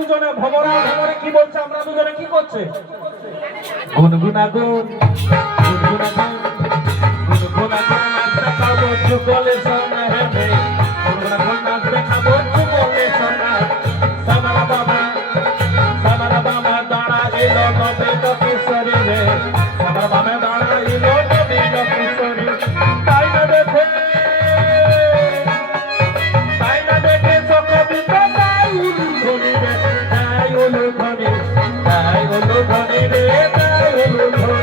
দুজনে ভমরা ভমরে কি বলছে আমরা দুজনে কি করছে গুনগুনাগুন গুনগুনাগুন গুনগুনাগুন নাচতে খাবো চুকলে সোনা হে গুনগুনাগুন নাচতে খাবো চুকলে সোনা সামারা বাবা দাঁড়া এলো নবে তো কিশোরী রে সামারা বাবা দাঁড়া এলো নবে তো কিশোরী তাই না দেখে সকবিতা তাই উলু ধনি রে তাই উলু ধনি রে তাই উলু ধনি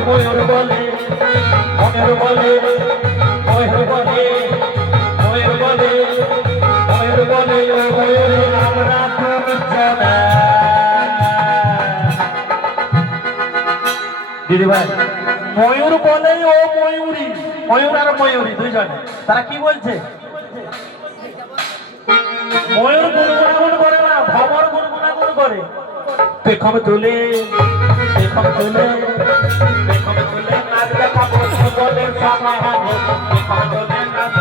ময়ূর বলে ময়ূর বলে ময়ূর বলে ময়ূর বলে ময়ূর বলে ও ময়ূর আমরা না দিদি ভাই ময়ূর বলে ও ময়ূরী ময়ূর আর ময়ূরী দুইজনে তারা কি বলছে ময়ূর গুনগুনাগুন করে না ভ্রমর গুনগুনাগুন করে পেখম তুলে পেখম তুলে নাচ দেখা বসে বলে সামনে পেখম তুলে নাচ